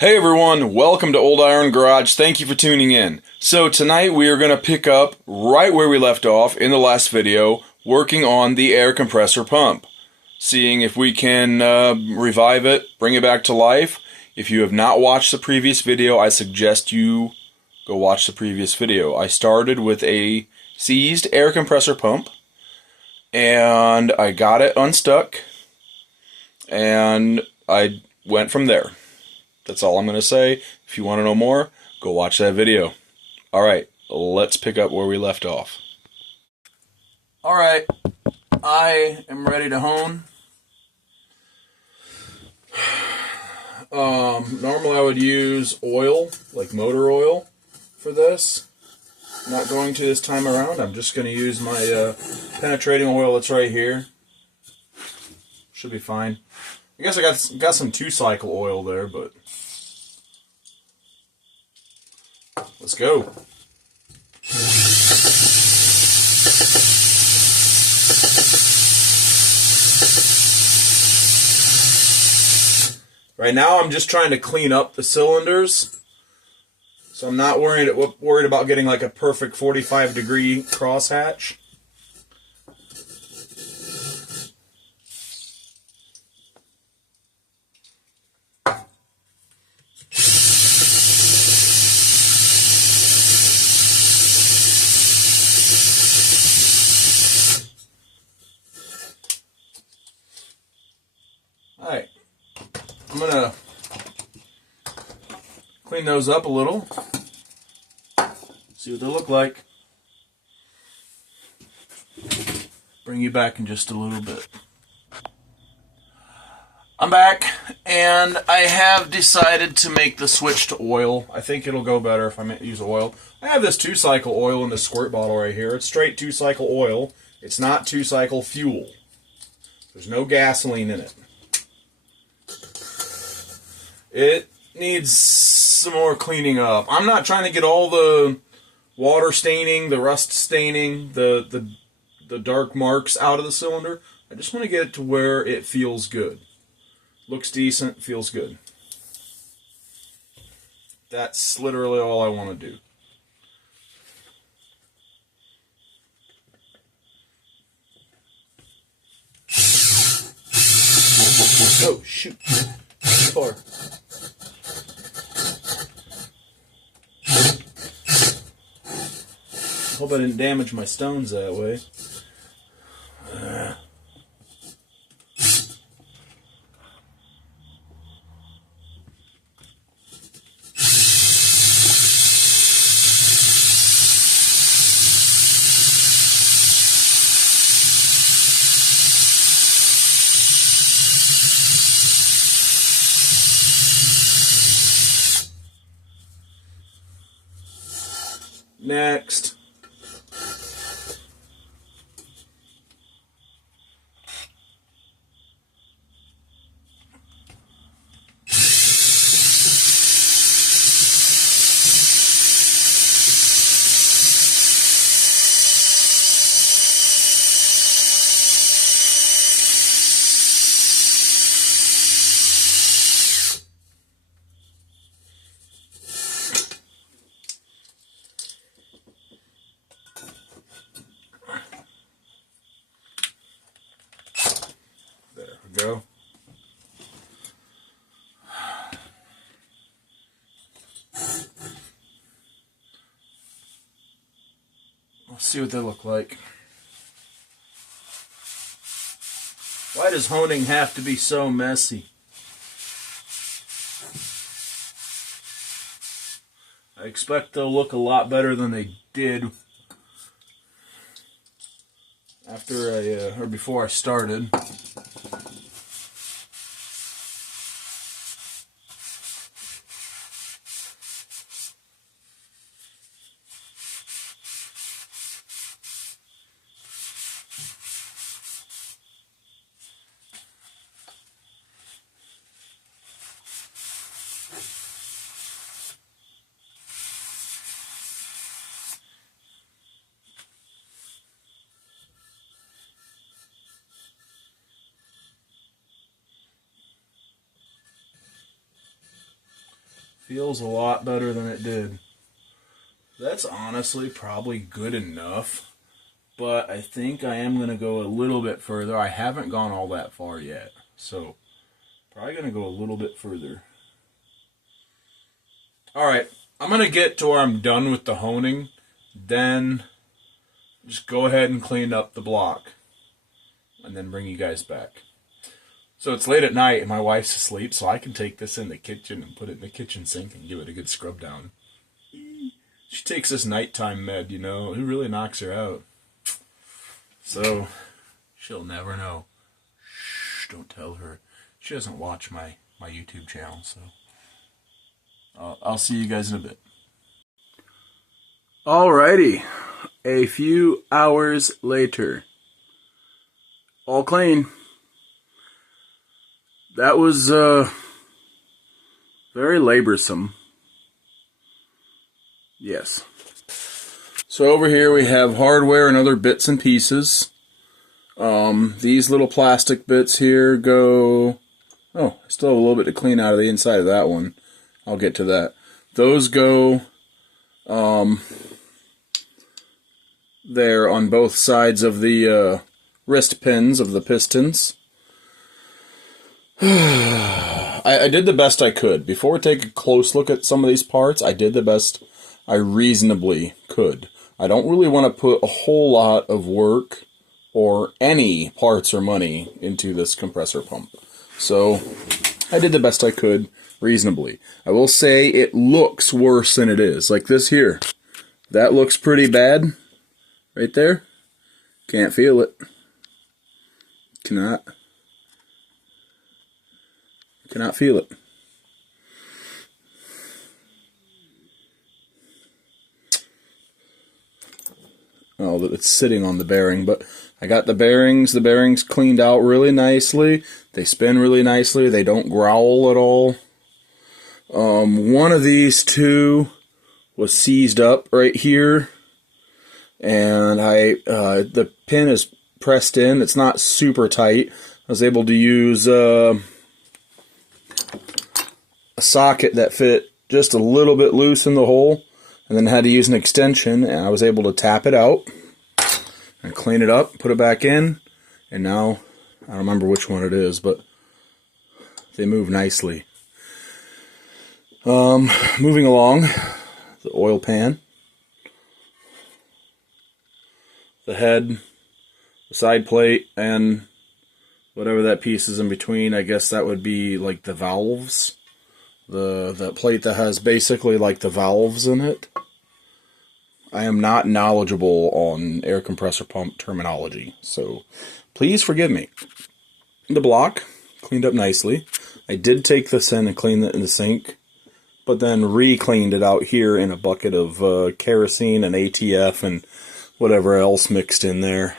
Hey everyone, welcome to Old Iron Garage. Thank you for tuning in. So tonight we are going to pick up right where we left off in the last video, working on the air compressor pump. Seeing if we can revive it, bring it back to life. If you have not watched the previous video, I suggest you go watch the previous video. I started with a seized air compressor pump, and I got it unstuck, and I went from there. That's all I'm going to say. If you want to know more, go watch that video. Alright, let's pick up where we left off. Alright, I am ready to hone. Normally I would use oil, like motor oil, for this. Not going to this time around. I'm just going to use my penetrating oil that's right here. Should be fine. I guess I got some 2-cycle oil there, but let's go. Right now I'm just trying to clean up the cylinders, so I'm not worried about getting like a perfect 45-degree crosshatch. Alright, I'm going to clean those up a little, see what they look like. Bring you back in just a little bit. I'm back, and I have decided to make the switch to oil. I think it'll go better if I use oil. I have this 2-cycle oil in the squirt bottle right here. It's straight 2-cycle oil. It's not 2-cycle fuel. There's no gasoline in it. It needs some more cleaning up. I'm not trying to get all the water staining, the rust staining, the dark marks out of the cylinder. I just want to get it to where it feels good. Looks decent, feels good. That's literally all I want to do. Oh, shoot. Too far. Hope I didn't damage my stones that way. Next. Go. Let's see what they look like. Why does honing have to be so messy? I expect they'll look a lot better than they did after or before I started. Feels a lot better than it did. That's honestly probably good enough, but I think I am going to go a little bit further. I haven't gone all that far yet, so probably going to go a little bit further. Alright, I'm going to get to where I'm done with the honing, then just go ahead and clean up the block, and then bring you guys back. So it's late at night and my wife's asleep, so I can take this in the kitchen and put it in the kitchen sink and give it a good scrub down. She takes this nighttime med, you know, it really knocks her out. So, she'll never know. Shh, don't tell her. She doesn't watch my YouTube channel, so I'll see you guys in a bit. Alrighty, a few hours later. All clean. That was very laborsome. Yes. So over here we have hardware and other bits and pieces. These little plastic bits here go... Oh, I still have a little bit to clean out of the inside of that one. I'll get to that. Those go there on both sides of the wrist pins of the pistons. I did the best I could. Before we take a close look at some of these parts, I did the best I reasonably could. I don't really want to put a whole lot of work or any parts or money into this compressor pump. So I did the best I could reasonably. I will say it looks worse than it is. Like this here. That looks pretty bad. Right there. Can't feel it. Cannot feel it. Oh, it's sitting on the bearing, but I got the bearings cleaned out really nicely. They spin really nicely. They don't growl at all. One of these two was seized up right here, and the pin is pressed in. It's not super tight. I was able to use a socket that fit just a little bit loose in the hole, and then had to use an extension, and I was able to tap it out and clean it up, put it back in, and now I don't remember which one it is, but they move nicely. Moving along, the oil pan, the head, the side plate, and whatever that piece is in between. I guess that would be like the valves. The plate that has basically like the valves in it. I am not knowledgeable on air compressor pump terminology, so please forgive me. The block, cleaned up nicely. I did take this in and clean it in the sink, but then re-cleaned it out here in a bucket of kerosene and ATF and whatever else mixed in there.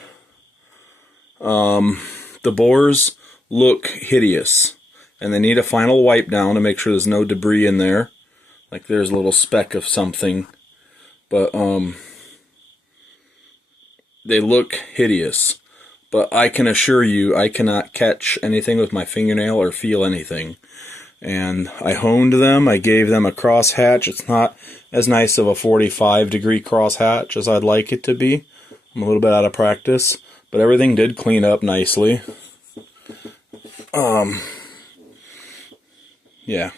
The bores look hideous, and they need a final wipe down to make sure there's no debris in there. Like there's a little speck of something, but they look hideous. But I can assure you, I cannot catch anything with my fingernail or feel anything. And I honed them, I gave them a cross hatch. It's not as nice of a 45-degree cross hatch as I'd like it to be. I'm a little bit out of practice, but everything did clean up nicely. Yeah.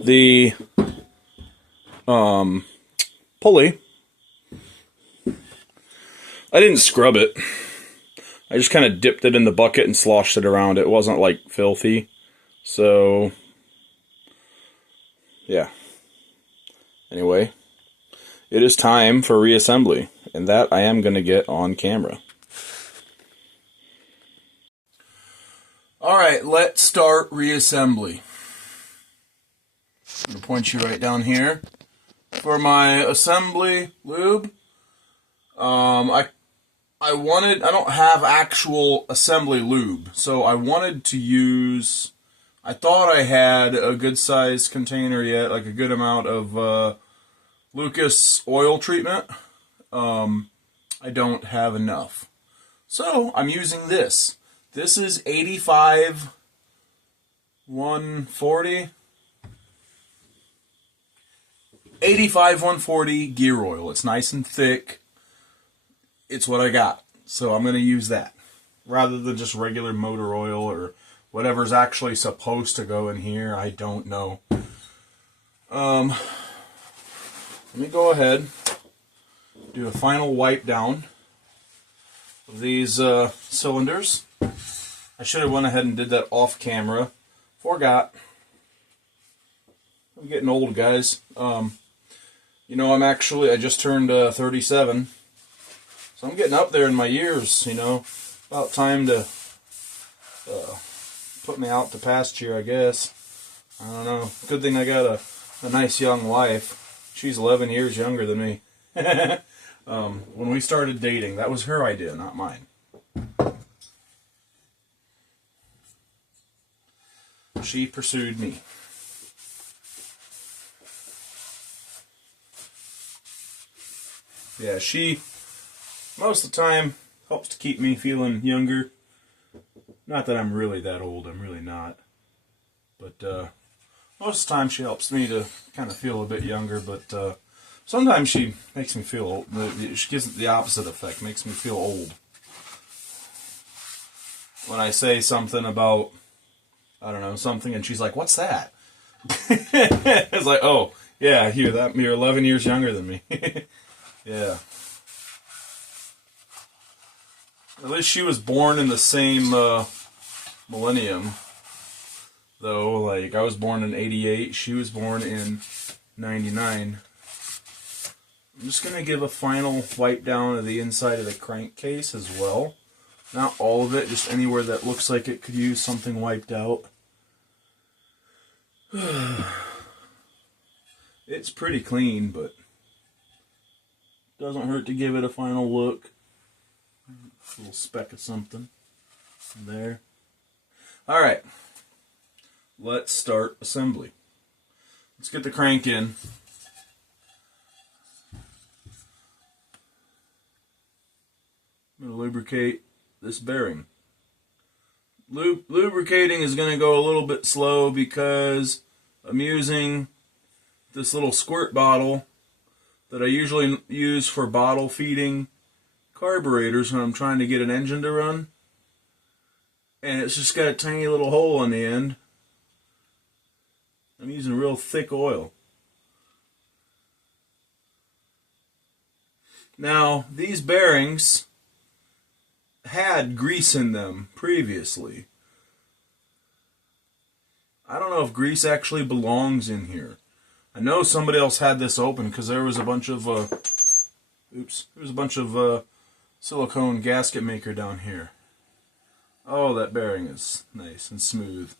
The pulley, I didn't scrub it. I just kind of dipped it in the bucket and sloshed it around. It wasn't like filthy. So, yeah. Anyway, it is time for reassembly, and that I am going to get on camera. Alright, let's start reassembly. I'm going to point you right down here. For my assembly lube, I don't have actual assembly lube, so I wanted to use, I thought I had a good size container yet, like a good amount of Lucas oil treatment. I don't have enough. So I'm using this. This is 85 140. 85 140 gear oil. It's nice and thick. It's what I got. So I'm going to use that rather than just regular motor oil or whatever's actually supposed to go in here. I don't know. Let me go ahead, do a final wipe down of these cylinders. I should have went ahead and did that off camera. Forgot. I'm getting old, guys. You know, I just turned 37. So I'm getting up there in my years, you know. About time to put me out to pasture, I guess. I don't know. Good thing I got a nice young wife. She's 11 years younger than me. When we started dating, that was her idea, not mine. She pursued me. Yeah, she, most of the time, helps to keep me feeling younger. Not that I'm really that old, I'm really not. But most of the time she helps me to kind of feel a bit younger, but sometimes she makes me feel old. She gives the opposite effect, makes me feel old. When I say something about, I don't know, something, and she's like, "What's that?" It's like, "Oh, yeah, you're 11 years younger than me." Yeah. At least she was born in the same millennium. Though, like, I was born in 88, she was born in 99. I'm just going to give a final wipe down of the inside of the crankcase as well. Not all of it, just anywhere that looks like it could use something wiped out. It's pretty clean, but doesn't hurt to give it a final look. A little speck of something there. Alright, let's start assembly. Let's get the crank in. I'm going to lubricate this bearing. Lubricating is going to go a little bit slow because I'm using this little squirt bottle that I usually use for bottle feeding carburetors when I'm trying to get an engine to run. And it's just got a tiny little hole in the end. I'm using real thick oil. Now, these bearings had grease in them previously. I don't know if grease actually belongs in here. I know somebody else had this open because there was a bunch of silicone gasket maker down here. Oh, that bearing is nice and smooth.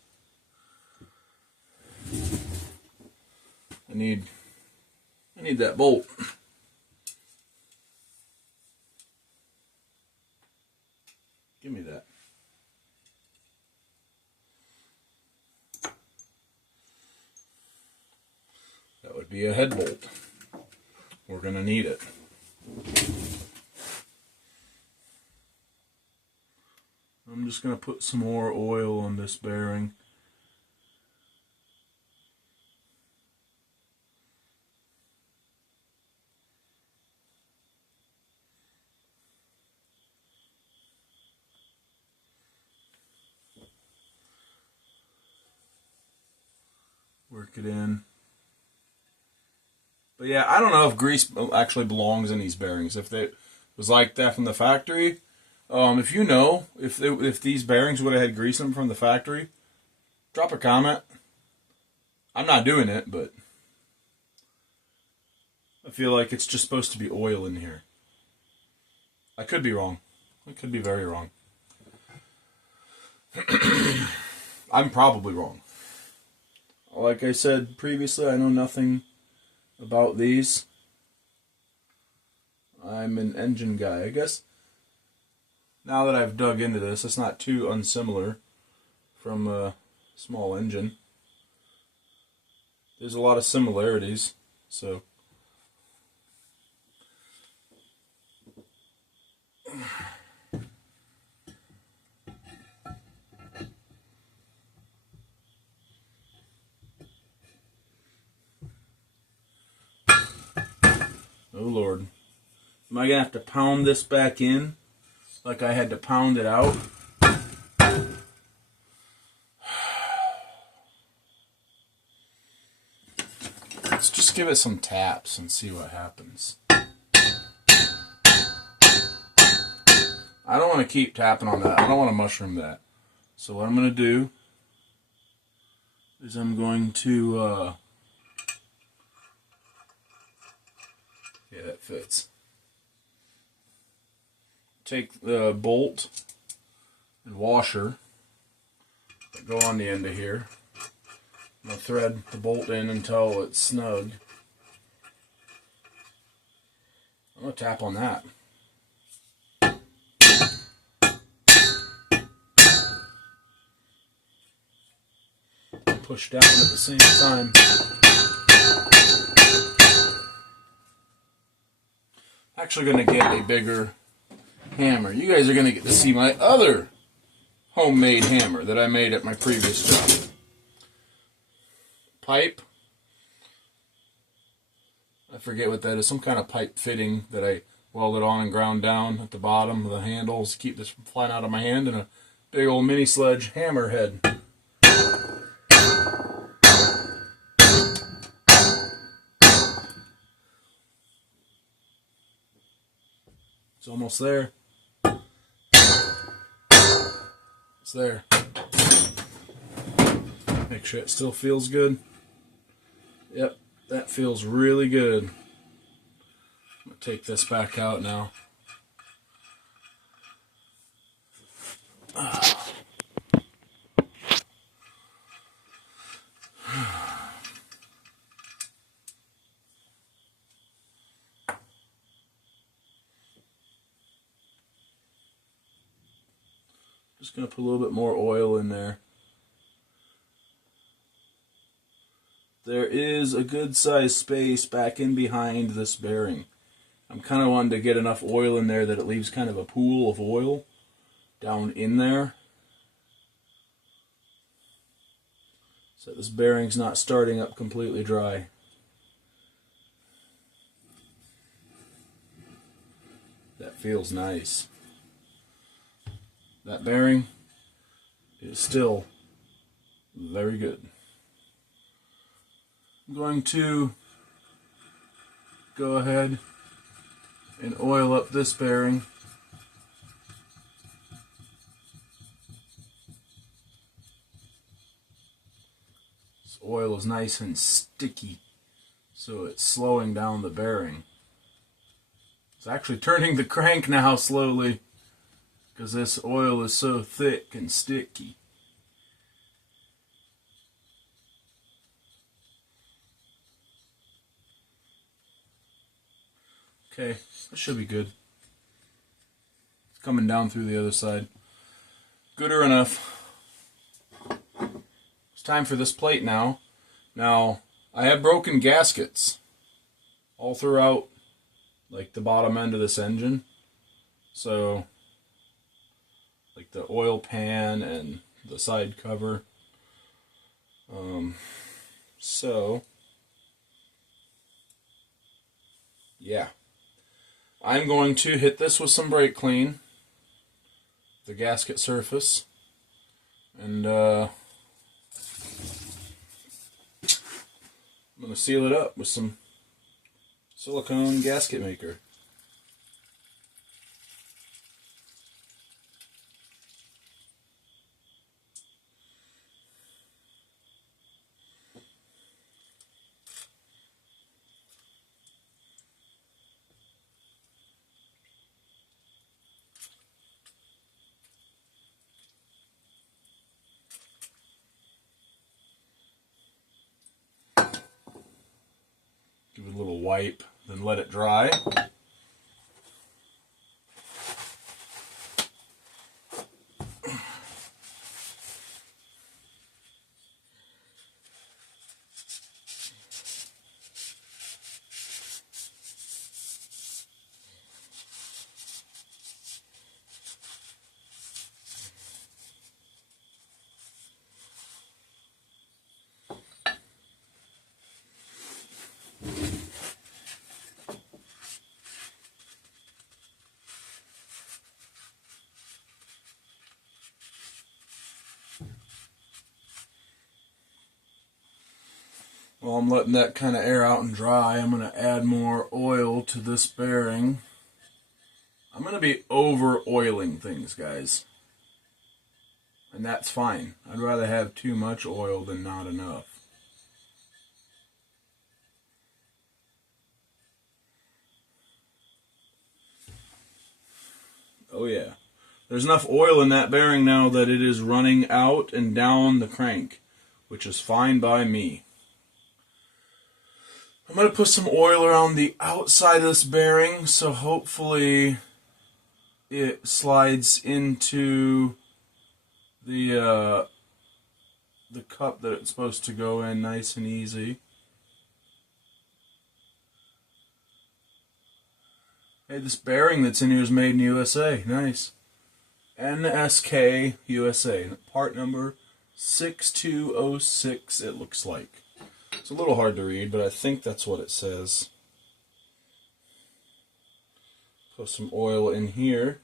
I need that bolt. Give me that. That would be a head bolt. We're going to need it. I'm just going to put some more oil on this bearing. Work it in. But yeah, I don't know if grease actually belongs in these bearings. If it was like that from the factory, if you know, if these bearings would have had grease in them from the factory, drop a comment. I'm not doing it, but I feel like it's just supposed to be oil in here. I could be wrong. I could be very wrong. I'm probably wrong. Like I said previously, I know nothing about these. I'm an engine guy. I guess now that I've dug into this, it's not too unsimilar from a small engine. There's a lot of similarities, so Oh Lord. Am I going to have to pound this back in like I had to pound it out? Let's just give it some taps and see what happens. I don't want to keep tapping on that. I don't want to mushroom that. So what I'm going to do is I'm going to, yeah, that fits. Take the bolt and washer that go on the end of here. I'm going to thread the bolt in until it's snug. I'm going to tap on that. Push down at the same time. Actually going to get a bigger hammer. You guys are going to get to see my other homemade hammer that I made at my previous job. Pipe. I forget what that is. Some kind of pipe fitting that I welded on and ground down at the bottom of the handles to keep this from flying out of my hand, and a big old mini sledge hammer head. It's almost there. It's there. Make sure it still feels good. Yep, that feels really good. I'm going to take this back out now. Just going to put a little bit more oil in there. There is a good sized space back in behind this bearing. I'm kind of wanting to get enough oil in there that it leaves kind of a pool of oil down in there, so this bearing's not starting up completely dry. That feels nice. That bearing is still very good. I'm going to go ahead and oil up this bearing. This oil is nice and sticky, so it's slowing down the bearing. It's actually turning the crank now slowly because this oil is so thick and sticky. Okay, that should be good. It's coming down through the other side. Good or enough. It's time for this plate now. Now, I have broken gaskets all throughout, like the bottom end of this engine. So, like the oil pan and the side cover. Yeah. I'm going to hit this with some brake clean, the gasket surface, and I'm going to seal it up with some silicone gasket maker. Give it a little wipe, then let it dry. While I'm letting that kind of air out and dry, I'm going to add more oil to this bearing. I'm going to be over oiling things, guys. And that's fine. I'd rather have too much oil than not enough. Oh yeah. There's enough oil in that bearing now that it is running out and down the crank, which is fine by me. I'm going to put some oil around the outside of this bearing, so hopefully it slides into the cup that it's supposed to go in nice and easy. Hey, this bearing that's in here is made in USA. Nice. NSK USA. Part number 6206, it looks like. It's a little hard to read, but I think that's what it says. Put some oil in here.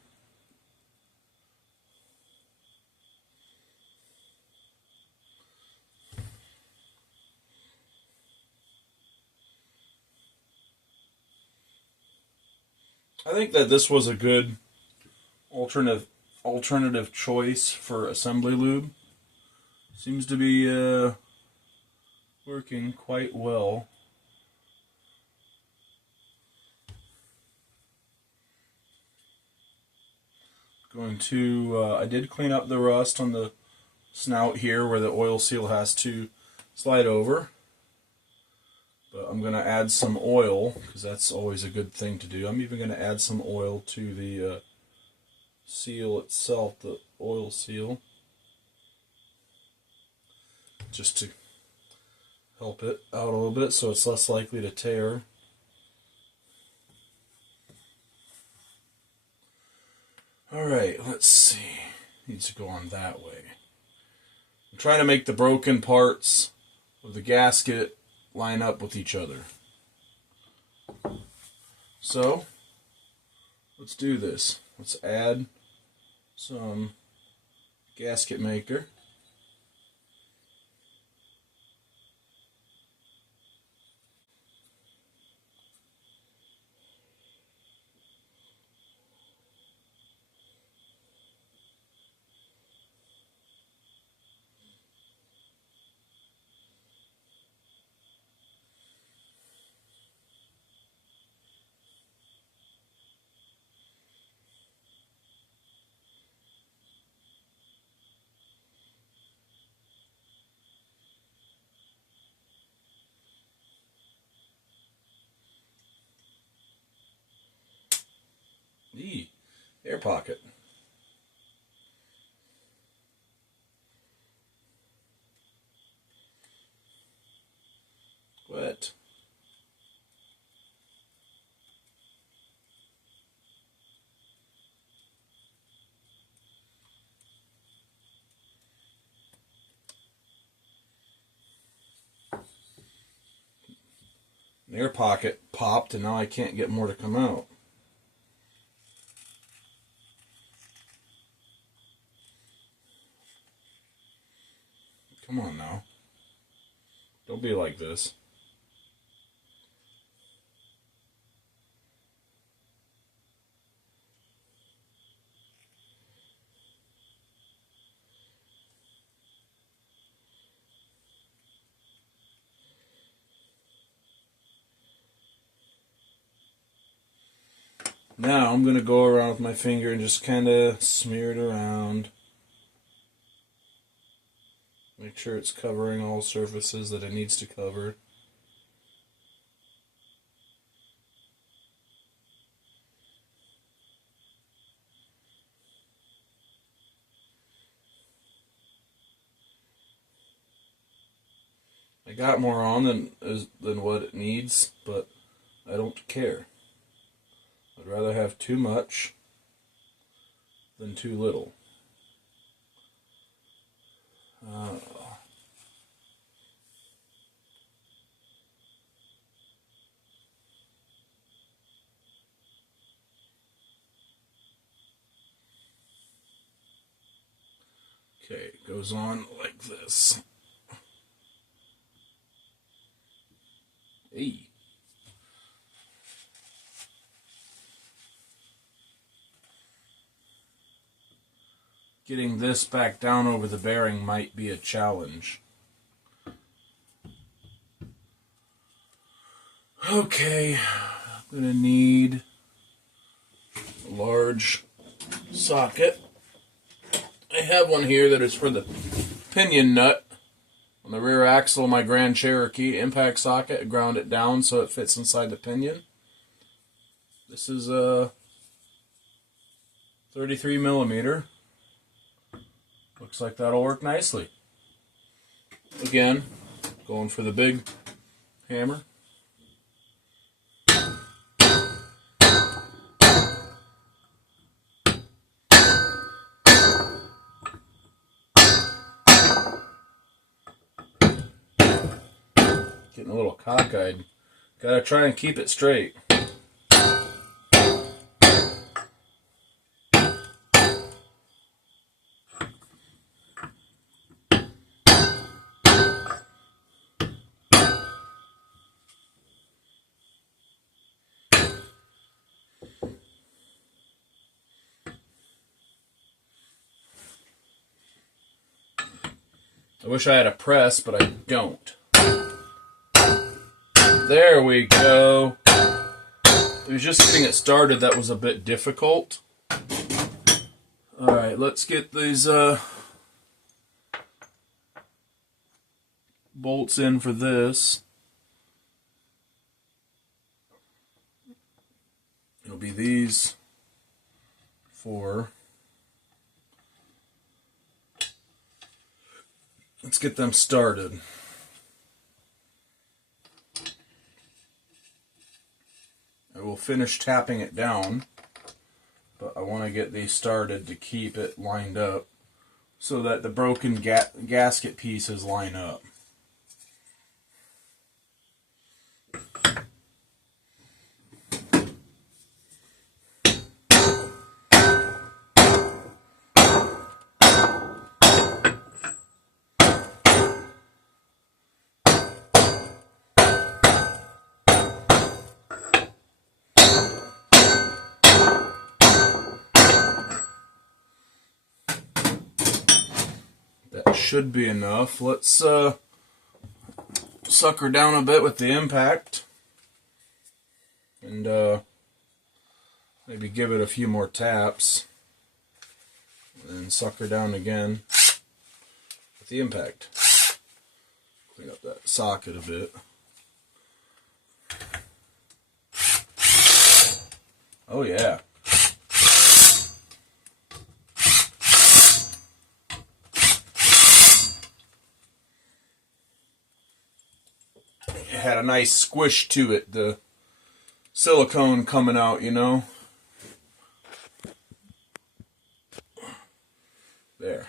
I think that this was a good alternative choice for assembly lube. Seems to be working quite well. I did clean up the rust on the snout here where the oil seal has to slide over. But I'm going to add some oil, because that's always a good thing to do. I'm even going to add some oil to the seal itself, the oil seal, just to help it out a little bit so it's less likely to tear. Alright, let's see. Needs to go on that way. I'm trying to make the broken parts of the gasket line up with each other. So, let's do this. Let's add some gasket maker. Air pocket. Wet. An air pocket popped and now I can't get more to come out. Come on now. Don't be like this. Now I'm going to go around with my finger and just kind of smear it around. Make sure it's covering all surfaces that it needs to cover. I got more on than what it needs, but I don't care. I'd rather have too much than too little. Okay, it goes on like this. Hey. Getting this back down over the bearing might be a challenge. Okay, I'm going to need a large socket. I have one here that is for the pinion nut on the rear axle of my Grand Cherokee. Impact socket, I ground it down so it fits inside the pinion. This is a 33 millimeter. Looks like that'll work nicely. Again, going for the big hammer. Getting a little cockeyed. Gotta try and keep it straight. I wish I had a press, but I don't. There we go. It was just getting it started that was a bit difficult. Alright, let's get these bolts in for this. It'll be these four. Let's get them started. I will finish tapping it down, but I want to get these started to keep it lined up so that the broken gasket pieces line up. That should be enough. Let's sucker down a bit with the impact and maybe give it a few more taps and then sucker down again with the impact. Clean up that socket a bit. Oh yeah. It had a nice squish to it, the silicone coming out, you know. There.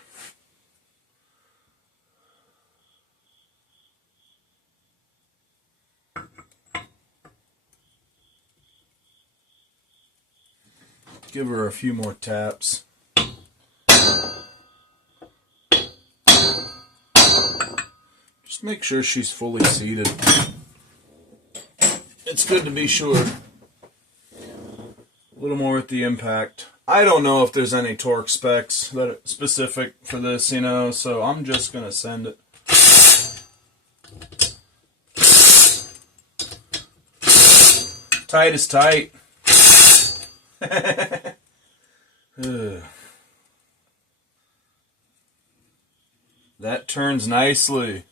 Give her a few more taps. Just make sure she's fully seated. It's good to be sure. A little more with the impact. I don't know if there's any torque specs that are specific for this, you know, so I'm just going to send it. Tight is tight. That turns nicely.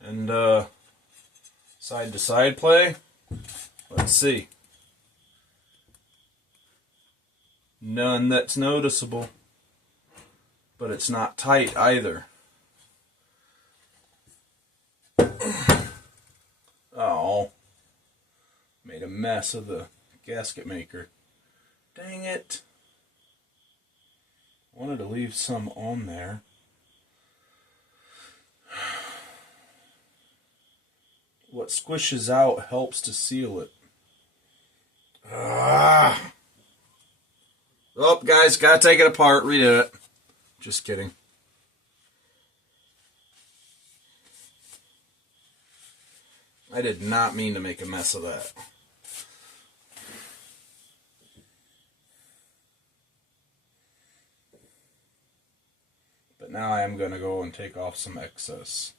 And side to side play. Let's see. None that's noticeable. But it's not tight either. Oh. Made a mess of the gasket maker. Dang it. I wanted to leave some on there. What squishes out helps to seal it. Ah. Oh, guys, gotta take it apart, redo it. Just kidding. I did not mean to make a mess of that. But now I am going to go and take off some excess.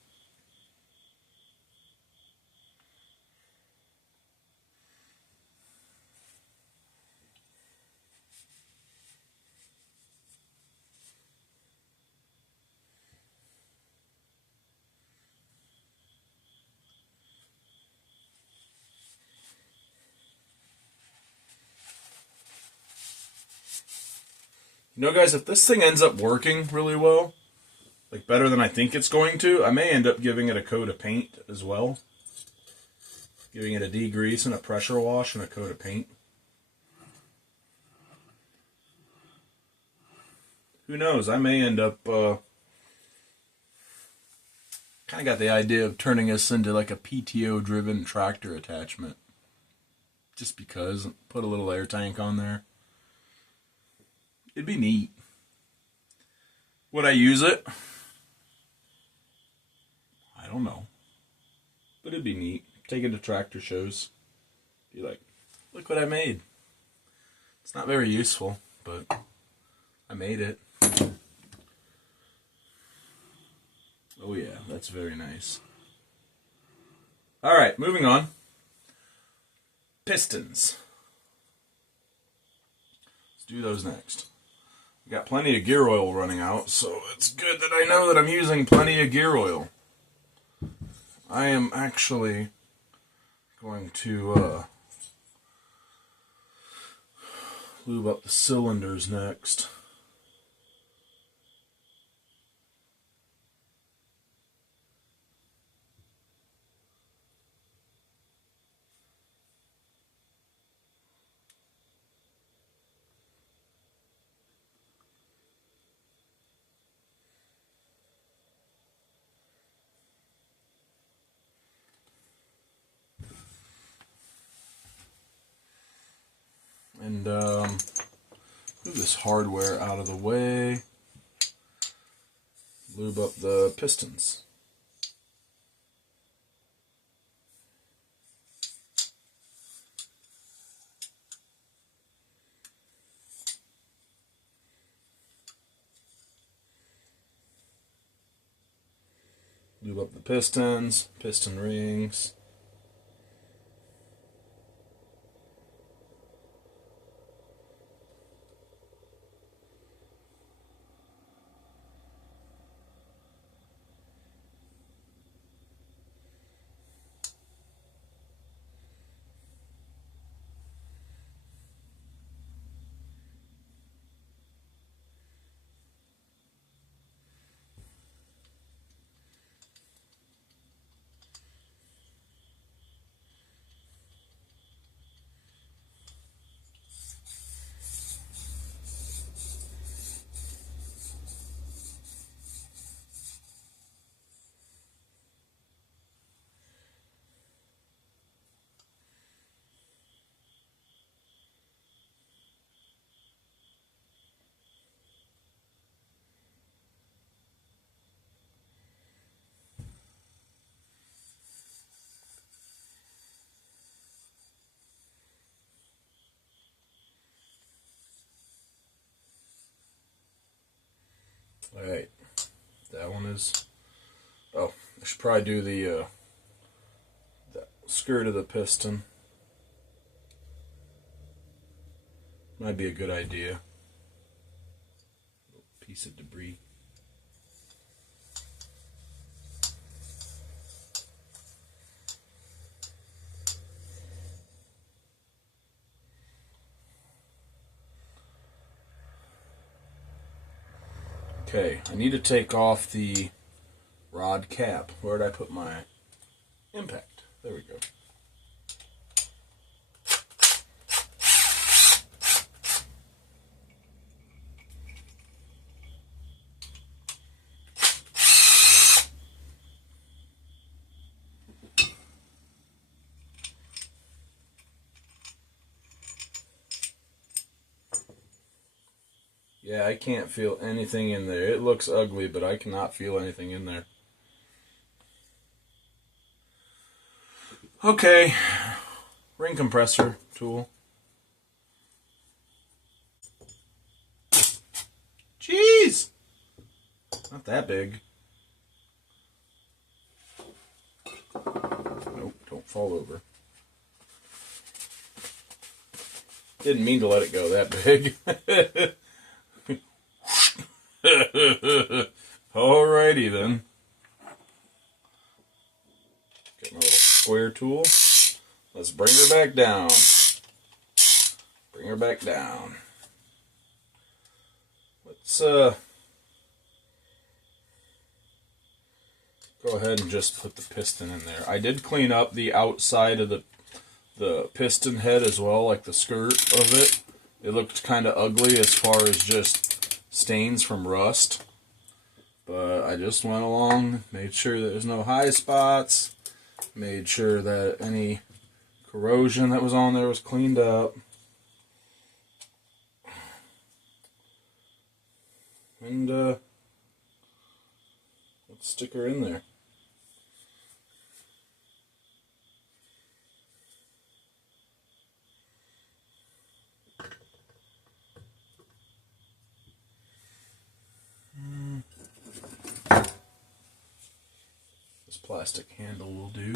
You know, guys, if this thing ends up working really well, like better than I think it's going to, I may end up giving it a coat of paint as well. Giving it a degrease and a pressure wash and a coat of paint. Who knows? I may end up, kind of got the idea of turning this into like a PTO-driven tractor attachment. Just because. Put a little air tank on there. It'd be neat. Would I use it? I don't know. But it'd be neat. Take it to tractor shows. Be like, look what I made. It's not very useful, but I made it. Oh yeah, that's very nice. Alright, moving on. Pistons. Let's do those next. We got plenty of gear oil running out, so it's good that I know that I'm using plenty of gear oil. I am actually going to lube up the cylinders next. And move this hardware out of the way. Lube up the pistons. Lube up the pistons, piston rings. Alright, that one is, oh, I should probably do the skirt of the piston. Might be a good idea. Piece of debris. Okay, I need to take off the rod cap. Where did I put my impact? There we go. Yeah, I can't feel anything in there. It looks ugly, but I cannot feel anything in there. Okay, ring compressor tool. Jeez! Not that big. Nope, don't fall over. Didn't mean to let it go that big. Alrighty then. Get my little square tool. Let's bring her back down. Bring her back down. Let's go ahead and just put the piston in there. I did clean up the outside of the piston head as well, like the skirt of it. It looked kind of ugly as far as just stains from rust. But I just went along, made sure that there's no high spots, made sure that any corrosion that was on there was cleaned up. And let's stick her in there. This plastic handle will do.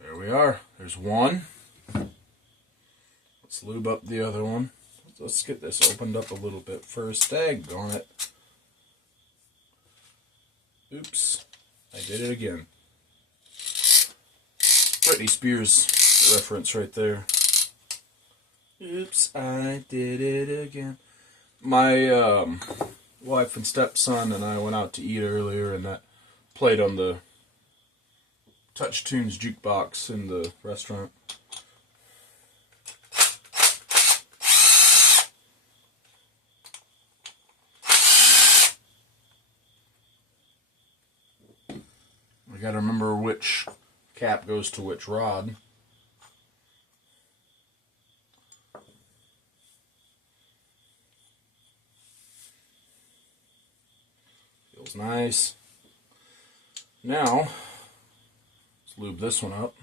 There we are. There's one. Let's lube up the other one. Let's get this opened up a little bit first. Daggone it. Oops. I did it again. Britney Spears reference right there. Oops, I did it again. My wife and stepson and I went out to eat earlier, and that played on the Touch Tunes jukebox in the restaurant. We gotta remember which cap goes to which rod. Feels nice. Now, let's lube this one up.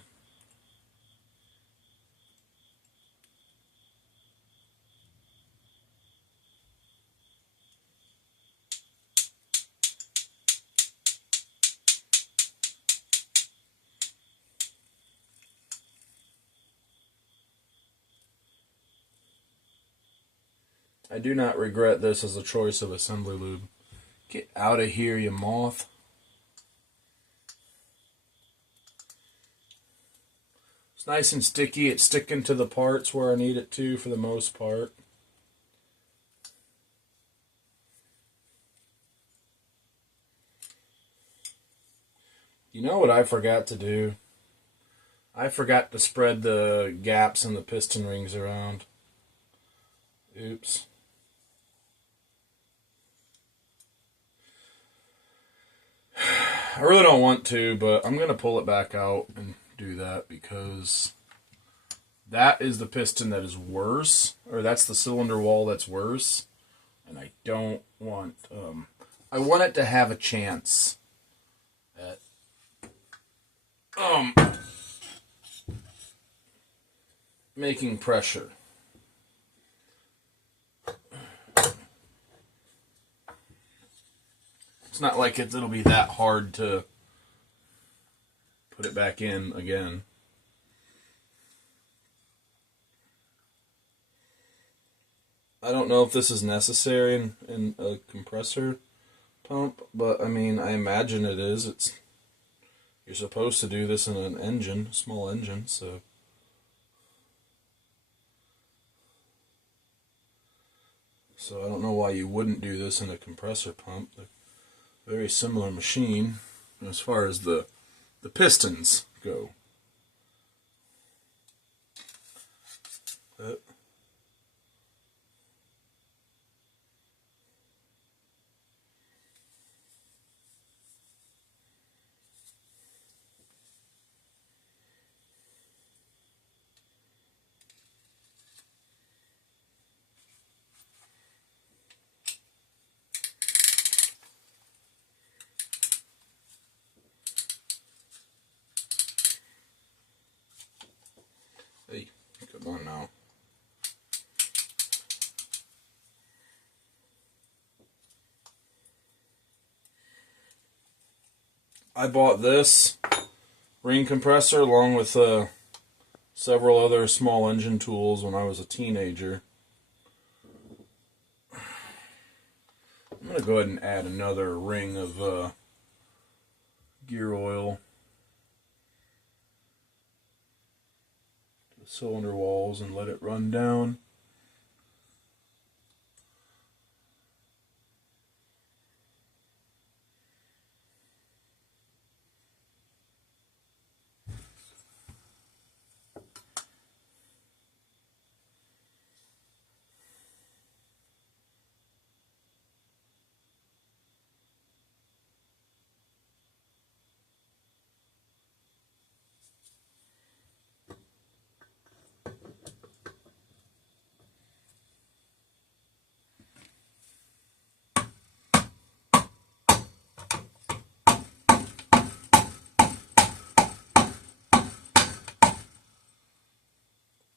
I do not regret this as a choice of assembly lube. Get out of here, you moth. It's nice and sticky. It's sticking to the parts where I need it to for the most part. You know what I forgot to do? I forgot to spread the gaps in the piston rings around. Oops. I really don't want to, but I'm going to pull it back out and do that because that is the piston that is worse, or that's the cylinder wall that's worse, and I don't want, I want it to have a chance at, making pressure. It's not like it'll be that hard to put it back in again. I don't know if this is necessary in a compressor pump, but I mean, I imagine it is. You're supposed to do this in an engine, a small engine, so. So I don't know why you wouldn't do this in a compressor pump. Very similar machine as far as the pistons go. Come on now. I bought this ring compressor along with several other small engine tools when I was a teenager. I'm going to go ahead and add another ring of gear oil to the cylinder walls and let it run down.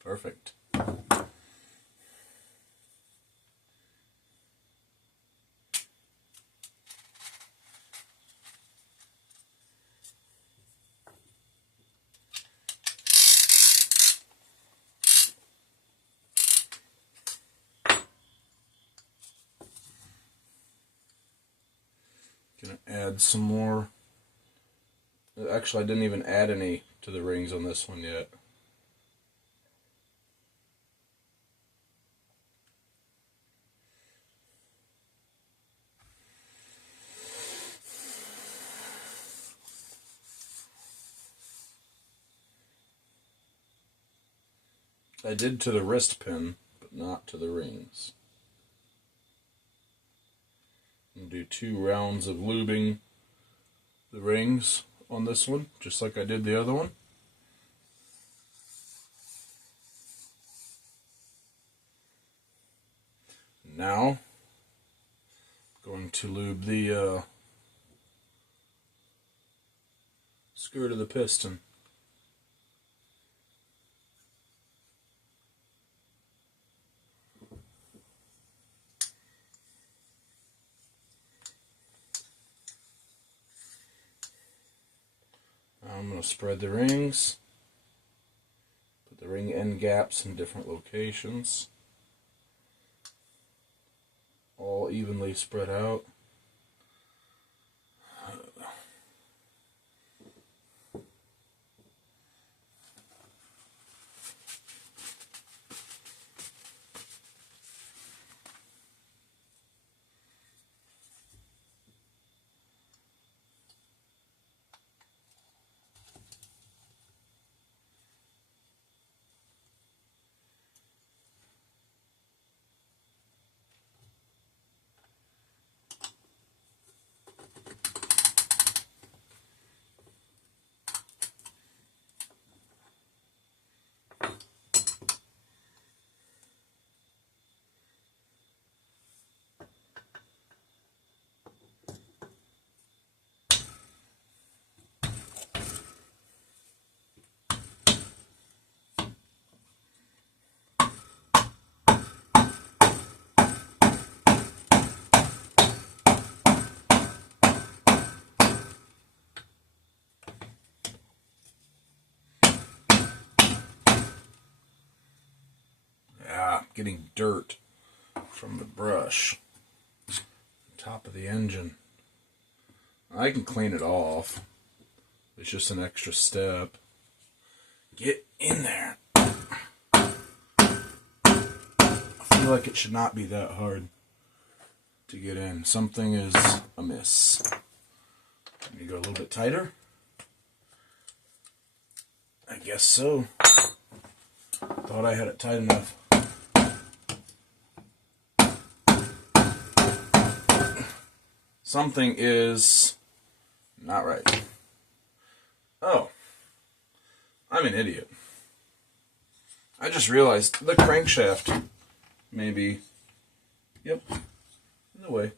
Perfect. Gonna add some more. Actually, I didn't even add any to the rings on this one yet. I did to the wrist pin, but not to the rings. I'm gonna do 2 rounds of lubing the rings on this one, just like I did the other one. Now, I'm going to lube the skirt of the piston. Now I'm going to spread the rings, put the ring end gaps in different locations, all evenly spread out. Getting dirt from the brush on top of the engine. I can clean it off. It's just an extra step. Get in there. I feel like it should not be that hard to get in. Something is amiss. Let me go a little bit tighter. I guess so. Thought I had it tight enough. Something is not right. Oh, I'm an idiot. I just realized the crankshaft may be, yep, in the way.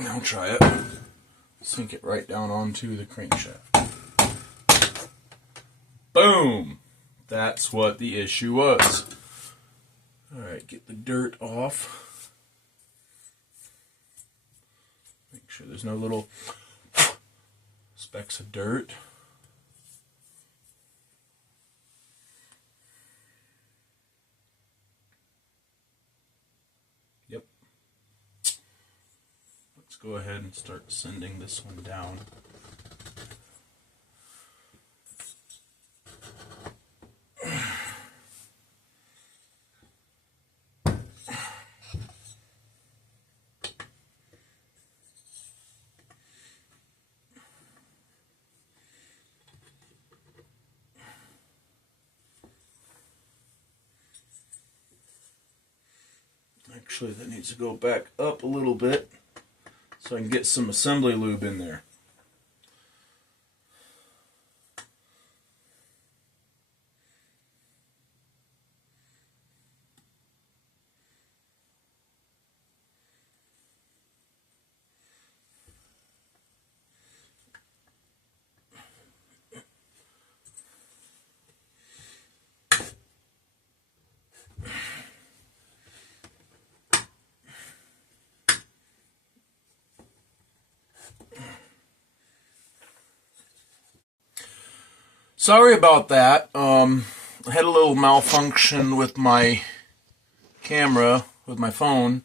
I'll try it. Sink it right down onto the crankshaft. Boom! That's what the issue was. Alright, get the dirt off. Make sure there's no little specks of dirt. Yep. Let's go ahead and start sending this one down. Actually, that needs to go back up a little bit so I can get some assembly lube in there. Sorry about that. I had a little malfunction with my camera, with my phone.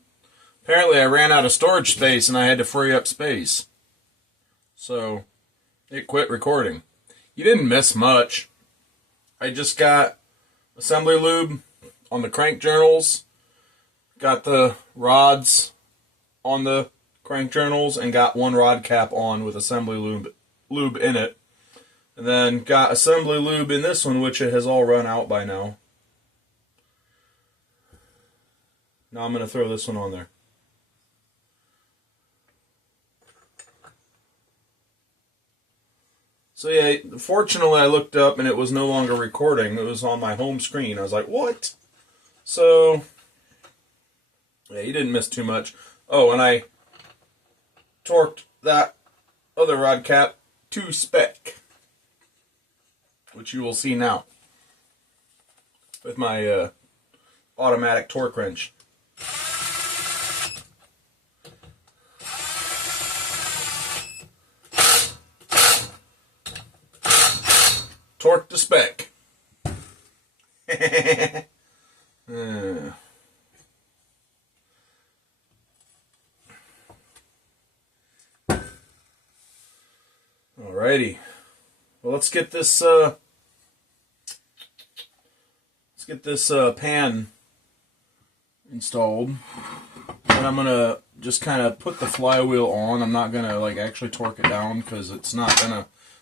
Apparently I ran out of storage space and I had to free up space. So, it quit recording. You didn't miss much. I just got assembly lube on the crank journals, got the rods on the crank journals, and got one rod cap on with assembly lube in it. And then got assembly lube in this one, which it has all run out by now. Now I'm going to throw this one on there. So yeah, fortunately I looked up and it was no longer recording. It was on my home screen. I was like, what? So, yeah, you didn't miss too much. Oh, and I torqued that other rod cap to spec, which you will see now with my automatic torque wrench. Torque to spec. Alrighty. Well, let's get this pan installed, and I'm gonna just kind of put the flywheel on. I'm not gonna like actually torque it down because it's not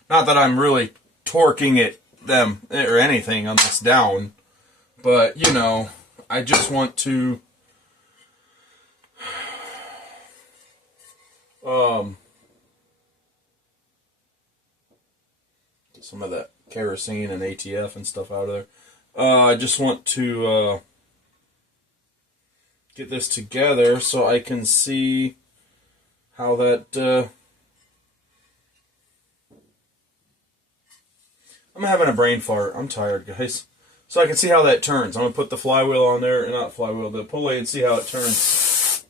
that I'm really torquing or anything on this down, but you know, I just want to get some of that kerosene and ATF and stuff out of there. I just want to get this together so I can see how that I'm having a brain fart. I'm tired, guys. So I can see how that turns. I'm going to put the flywheel on there, not flywheel, the pulley, and see how it turns.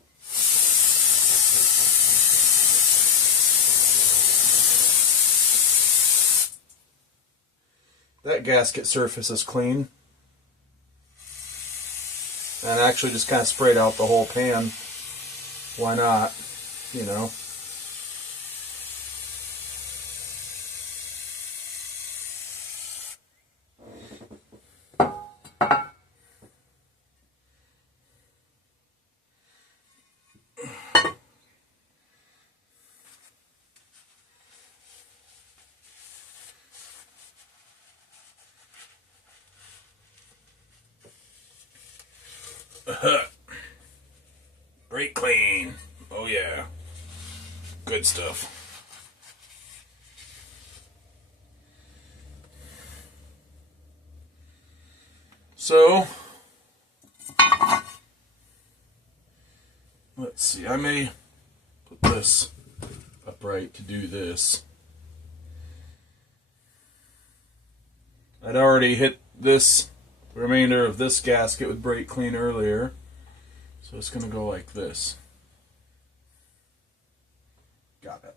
That gasket surface is clean. And actually just kind of sprayed out the whole pan. Why not? You know. Brake clean. Oh yeah. Good stuff. So, let's see. I may put the this upright to do this. I'd already hit this remainder of this gasket with brake clean earlier, so it's going to go like this. Got it.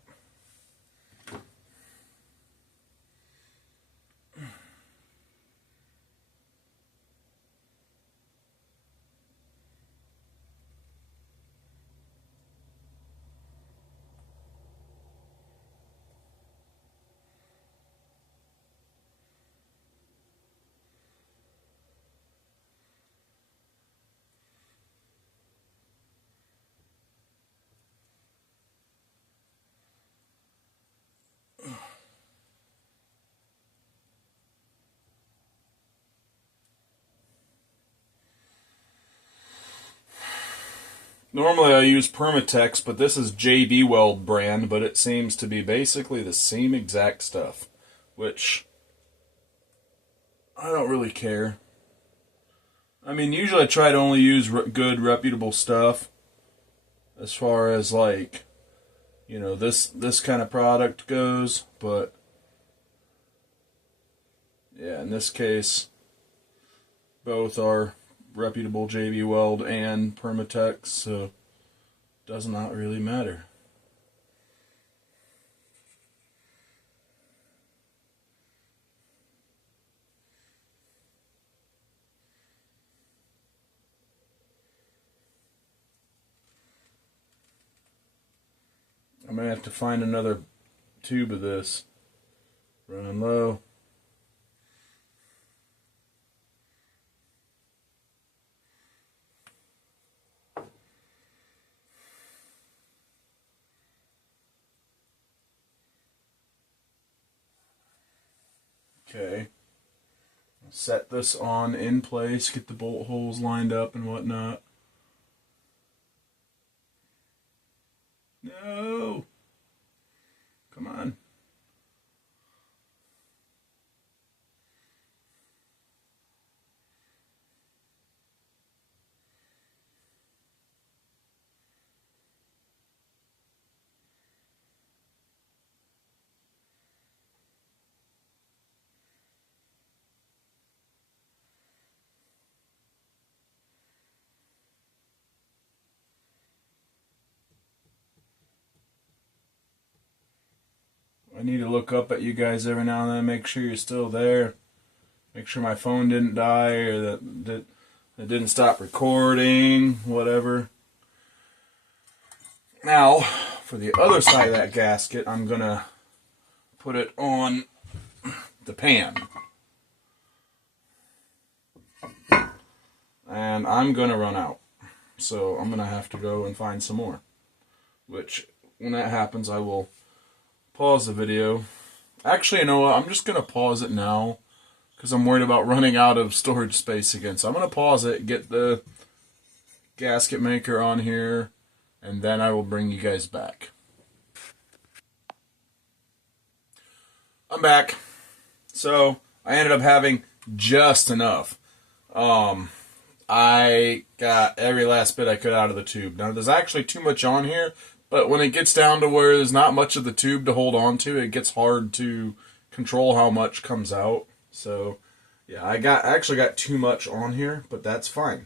Normally I use Permatex, but this is JB Weld brand, but it seems to be basically the same exact stuff, which I don't really care. I mean, usually I try to only use good, reputable stuff as far as, like, you know, this kind of product goes, but yeah, in this case, both are reputable JB Weld and Permatex, so it does not really matter. I may have to find another tube of this. Running low. Okay, set this on in place, get the bolt holes lined up and whatnot. No! Come on. I need to look up at you guys every now and then, make sure you're still there. Make sure my phone didn't die or that it didn't stop recording, whatever. Now, for the other side of that gasket, I'm going to put it on the pan. And I'm going to run out. So I'm going to have to go and find some more. Which, when that happens, I will pause the video. Actually, you know what? I'm just going to pause it now because I'm worried about running out of storage space again. So I'm going to pause it, get the gasket maker on here, and then I will bring you guys back. I'm back. So I ended up having just enough. I got every last bit I could out of the tube. Now, there's actually too much on here, but when it gets down to where there's not much of the tube to hold on to, it gets hard to control how much comes out. So, yeah, I actually got too much on here, but that's fine.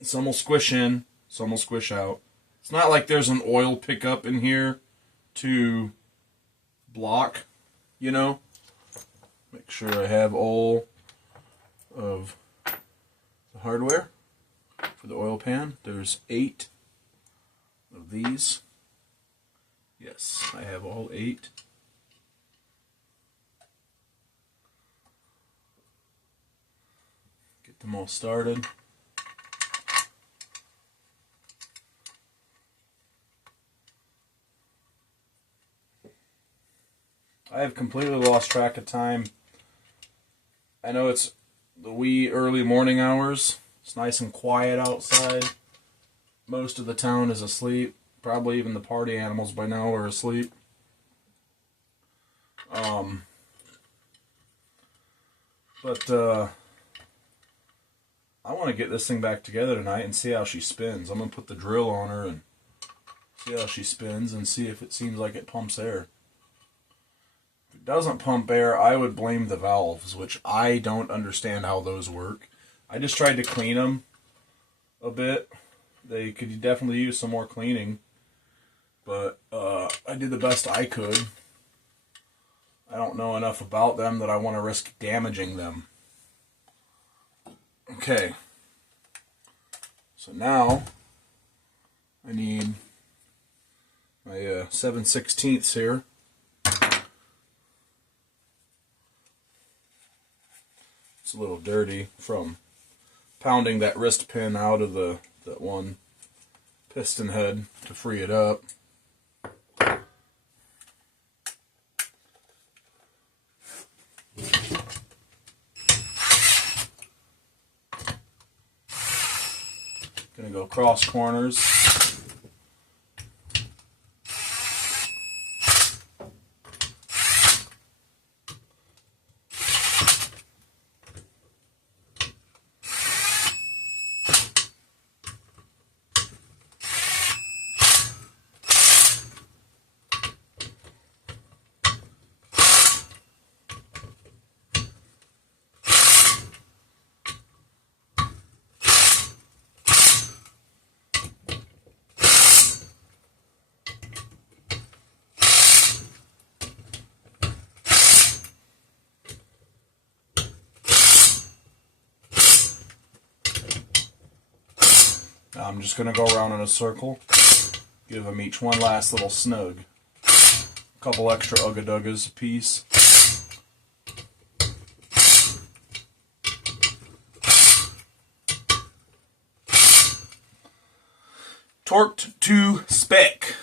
Some will squish in, some will squish out. It's not like there's an oil pickup in here to block, you know. Make sure I have all of the hardware for the oil pan. There's 8 of these. Yes, I have all 8. Get them all started. I have completely lost track of time. I know it's the wee early morning hours. It's nice and quiet outside. Most of the town is asleep. Probably even the party animals by now are asleep. But I want to get this thing back together tonight and see how she spins. I'm going to put the drill on her and See how she spins and see if it seems like it pumps air. If it doesn't pump air, I would blame the valves, which I don't understand how those work. I just tried to clean them a bit. They could definitely use some more cleaning, but I did the best I could. I don't know enough about them that I want to risk damaging them. Okay, so now I need my 7/16 here. It's a little dirty from pounding that wrist pin out of that one piston head to free it up. Gonna go cross corners. Now I'm just going to go around in a circle, give them each one last little snug. A couple extra ugga-duggas a piece. Torqued to spec.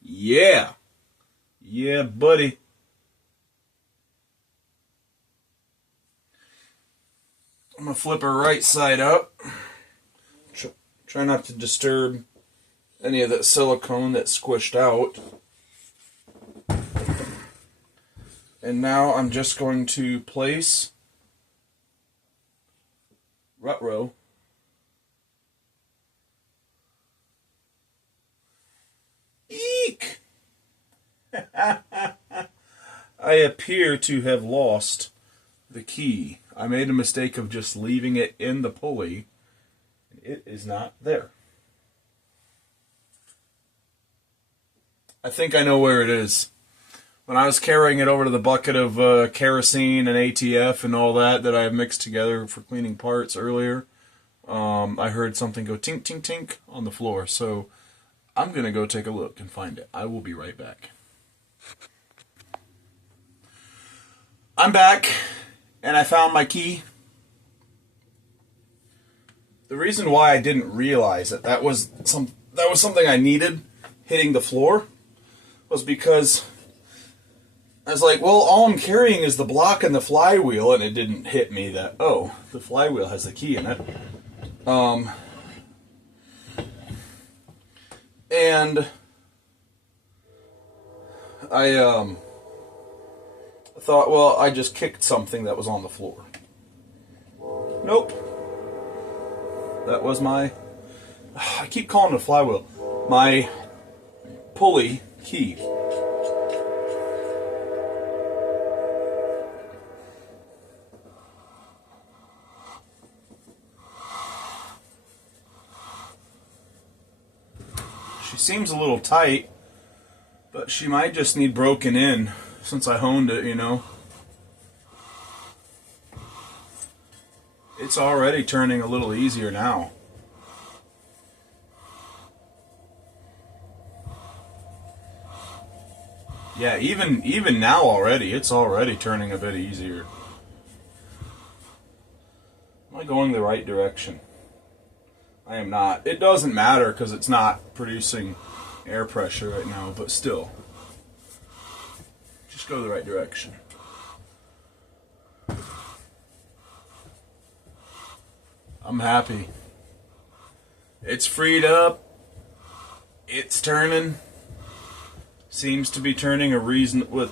Yeah. Yeah, buddy. I'm going to flip her right side up. Try not to disturb any of that silicone that's squished out. And now I'm just going to place rut row Eek! I appear to have lost the key. I made a mistake of just leaving it in the pulley. It is not there. I think I know where it is. When I was carrying it over to the bucket of kerosene and ATF and all that I have mixed together for cleaning parts earlier, I heard something go tink, tink, tink on the floor. So I'm going to go take a look and find it. I will be right back. I'm back, and I found my key. The reason why I didn't realize that was something I needed hitting the floor was because I was like, well, all I'm carrying is the block and the flywheel, and it didn't hit me that, oh, the flywheel has the key in it. And I thought, well, I just kicked something that was on the floor. Nope. That was my, I keep calling it a flywheel, my pulley key. She seems a little tight, but she might just need broken in since I honed it, you know. It's already turning a little easier now. Yeah, even now already, it's already turning a bit easier. Am I going the right direction? I am not. It doesn't matter because it's not producing air pressure right now, but still. Just go the right direction. I'm happy. It's freed up. It's turning. Seems to be turning it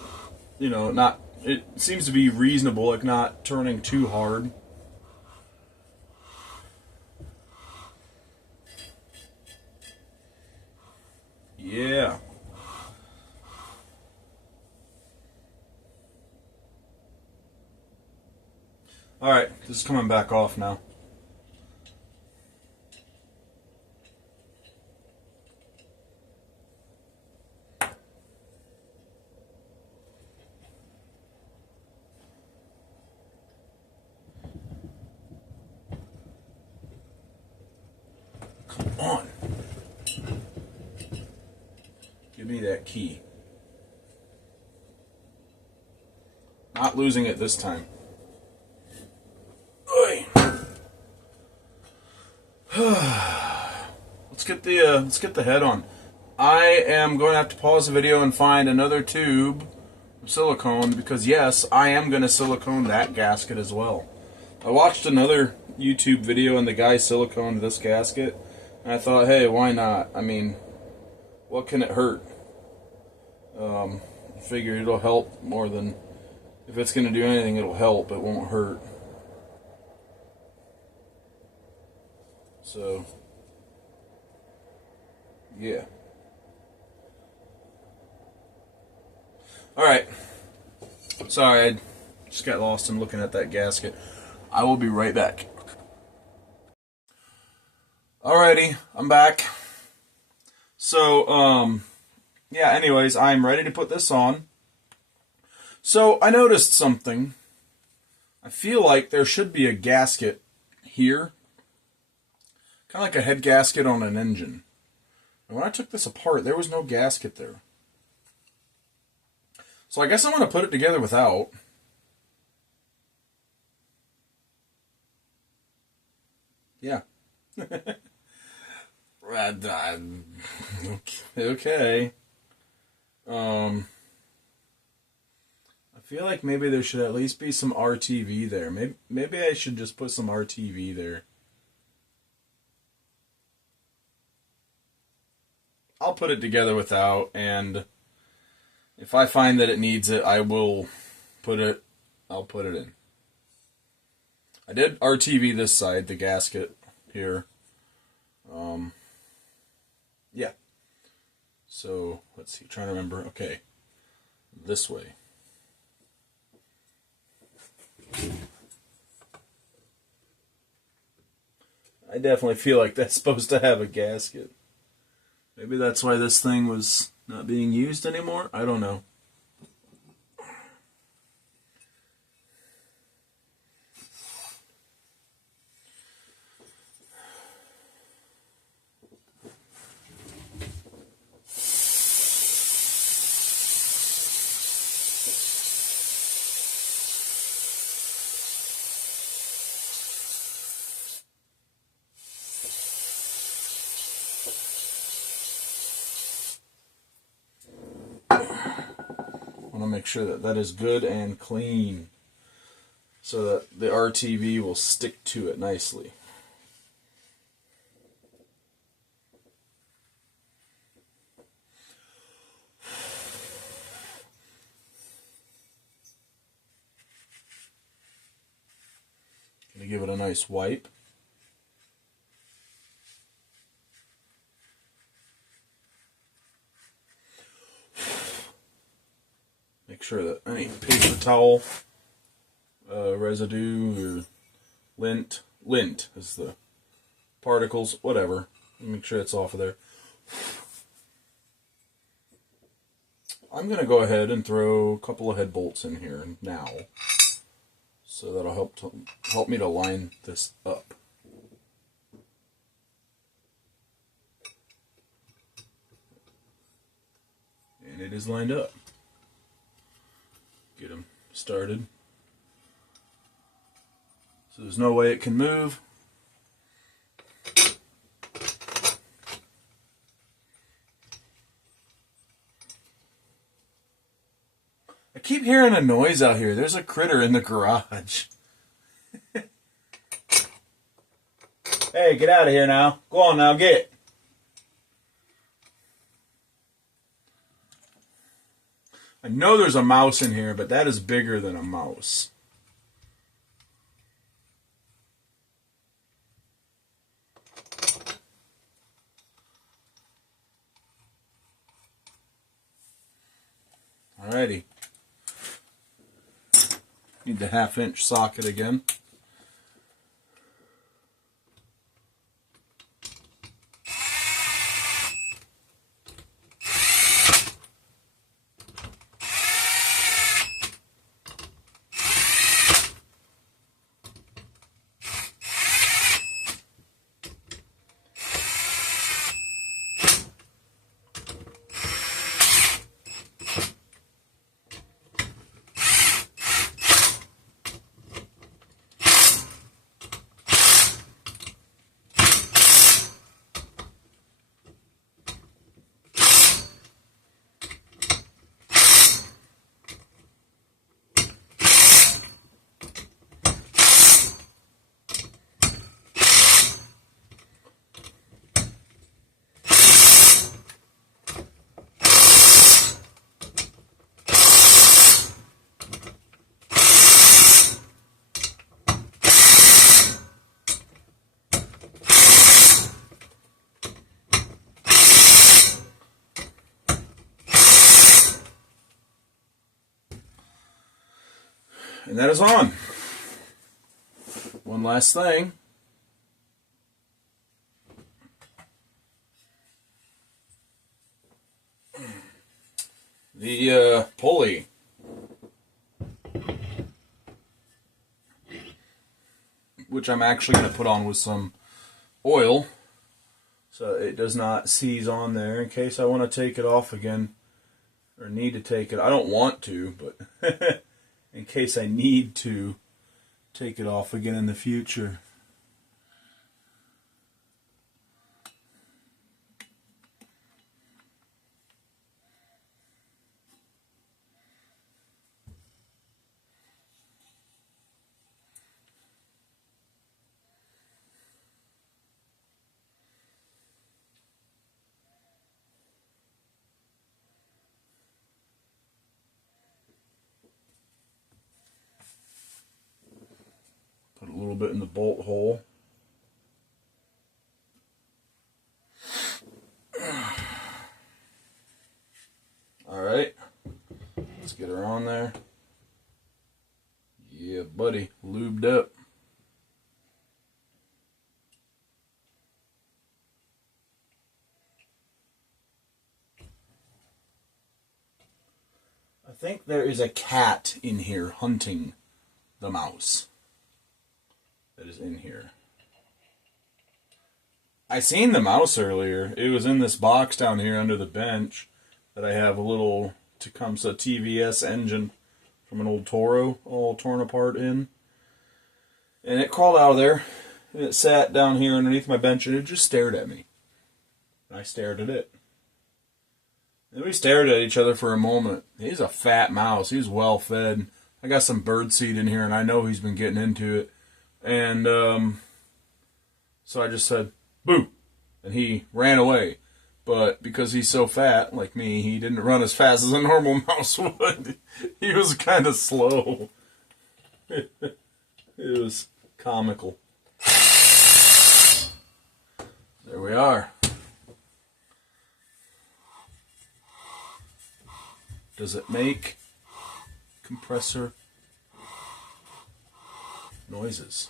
seems to be reasonable, like not turning too hard. Yeah. Alright, this is coming back off now. Come on. Give me that key. Not losing it this time. Oy. Let's get the head on. I am going to have to pause the video and find another tube of silicone because yes, I am going to silicone that gasket as well. I watched another YouTube video and the guy siliconed this gasket, and I thought, hey, why not? I mean, what can it hurt? I figure it'll help more than, if it's going to do anything, it'll help. It won't hurt. So, yeah. Alright. Sorry, I just got lost in looking at that gasket. I will be right back. Alrighty, I'm back. So, yeah, anyways, I'm ready to put this on. So, I noticed something. I feel like there should be a gasket here. Kind of like a head gasket on an engine. And when I took this apart, there was no gasket there. So I guess I'm going to put it together without. Yeah. Okay. I feel like maybe there should at least be some RTV there. Maybe I should just put some RTV there. I'll put it together without, and if I find that it needs it, I'll put it in. I did RTV this side, the gasket here. Yeah. So, let's see, trying to remember. Okay. This way. I definitely feel like that's supposed to have a gasket. Maybe that's why this thing was not being used anymore? I don't know. I want to make sure that that is good and clean so that the RTV will stick to it nicely. Gonna give it a nice wipe. Make sure that any paper towel residue or lint is the particles, whatever. Make sure it's off of there. I'm going to go ahead and throw a couple of head bolts in here now, so that'll help me to line this up. And it is lined up. Get them started. So there's no way it can move. I keep hearing a noise out here. There's a critter in the garage. Hey, get out of here now. Go on now, get. I know there's a mouse in here, but that is bigger than a mouse. Alrighty. Need the 1/2-inch socket again. And that is on. One last thing. The pulley. Which I'm actually going to put on with some oil so it does not seize on there in case I want to take it off again or need to take it. I don't want to, but in case I need to take it off again in the future. Put a little bit in the bolt hole. Alright, let's get her on there. Yeah, buddy, lubed up. I think there is a cat in here hunting the mouse that is in here. I seen the mouse earlier. It was in this box down here under the bench that I have a little Tecumseh TVS engine from an old Toro all torn apart in. And it crawled out of there and it sat down here underneath my bench and it just stared at me. And I stared at it. And we stared at each other for a moment. He's a fat mouse. He's well fed. I got some bird seed in here and I know he's been getting into it. And so I just said, boo! And he ran away. But because he's so fat, like me, he didn't run as fast as a normal mouse would. He was kind of slow. It was comical. There we are. Does it make compressor noises?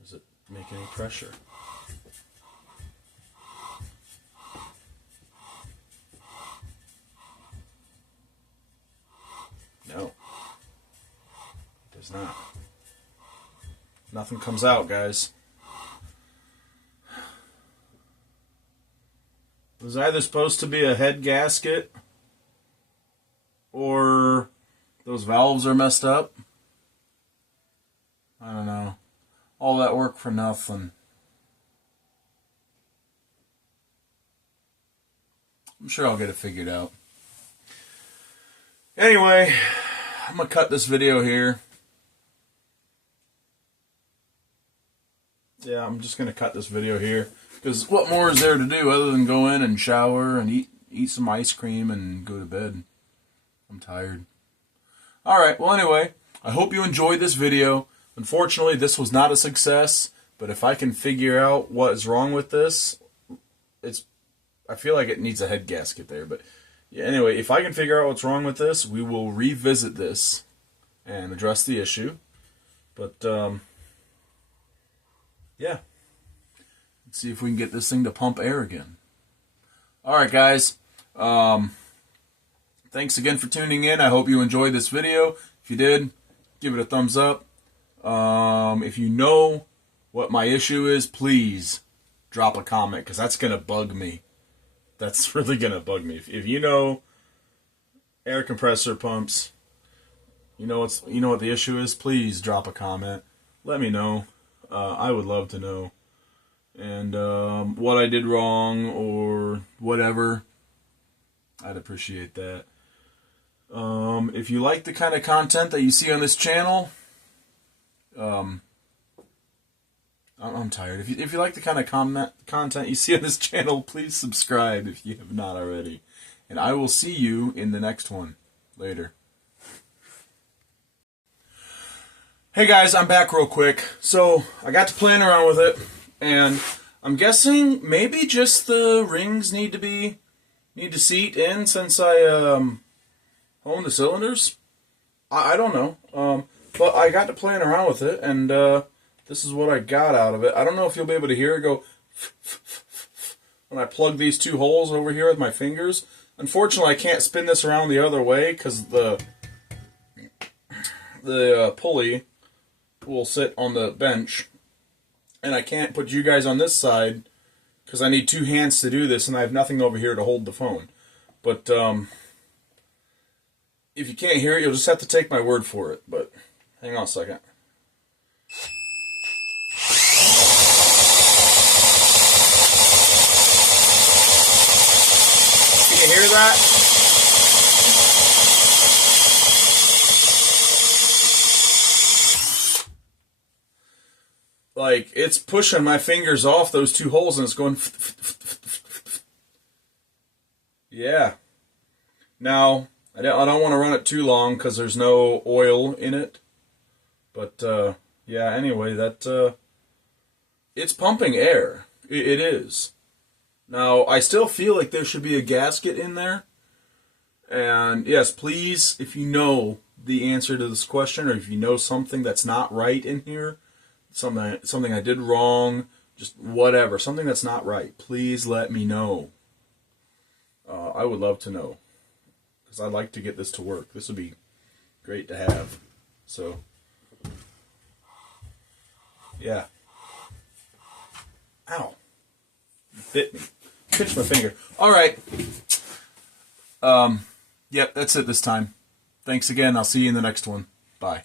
Does it make any pressure? No. It does not. Nothing comes out, guys. It was either supposed to be a head gasket or those valves are messed up. I don't know. All that work for nothing. I'm sure I'll get it figured out. Anyway, I'm going to cut this video here. Yeah, I'm just going to cut this video here. Because what more is there to do other than go in and shower and eat some ice cream and go to bed? I'm tired. Alright, well anyway, I hope you enjoyed this video. Unfortunately, this was not a success. But if I can figure out what is wrong with this, I feel like it needs a head gasket there. But Yeah, anyway, if I can figure out what's wrong with this, we will revisit this and address the issue. But, yeah. Let's see if we can get this thing to pump air again. Alright, guys. Thanks again for tuning in. I hope you enjoyed this video. If you did, give it a thumbs up. If you know what my issue is, please drop a comment, because that's going to bug me. That's really going to bug me. If you know air compressor pumps, you know what the issue is, please drop a comment. Let me know. I would love to know. And what I did wrong or whatever, I'd appreciate that. If you like the kind of content that you see on this channel, I'm tired. If you like the kind of content you see on this channel, please subscribe if you have not already. And I will see you in the next one. Later. Hey guys, I'm back real quick. So, I got to playing around with it, and I'm guessing maybe just the rings need to seat in since I hone the cylinders. I don't know. But I got to playing around with it, and this is what I got out of it. I don't know if you'll be able to hear it go when I plug these two holes over here with my fingers. Unfortunately, I can't spin this around the other way because the pulley will sit on the bench, and I can't put you guys on this side because I need two hands to do this, and I have nothing over here to hold the phone. But if you can't hear it, you'll just have to take my word for it. But hang on a second. Can you hear that? Like, it's pushing my fingers off those two holes and it's going... Yeah. Now, I don't want to run it too long because there's no oil in it. But, yeah, anyway, it's pumping air. It is. Now, I still feel like there should be a gasket in there. And, yes, please, if you know the answer to this question, or if you know something that's not right in here, something I did wrong, just whatever, something that's not right, please let me know. I would love to know, because I'd like to get this to work. This would be great to have. So, yeah. Ow. Bit me. Pinched my finger. Alright. Yep, that's it this time. Thanks again. I'll see you in the next one. Bye.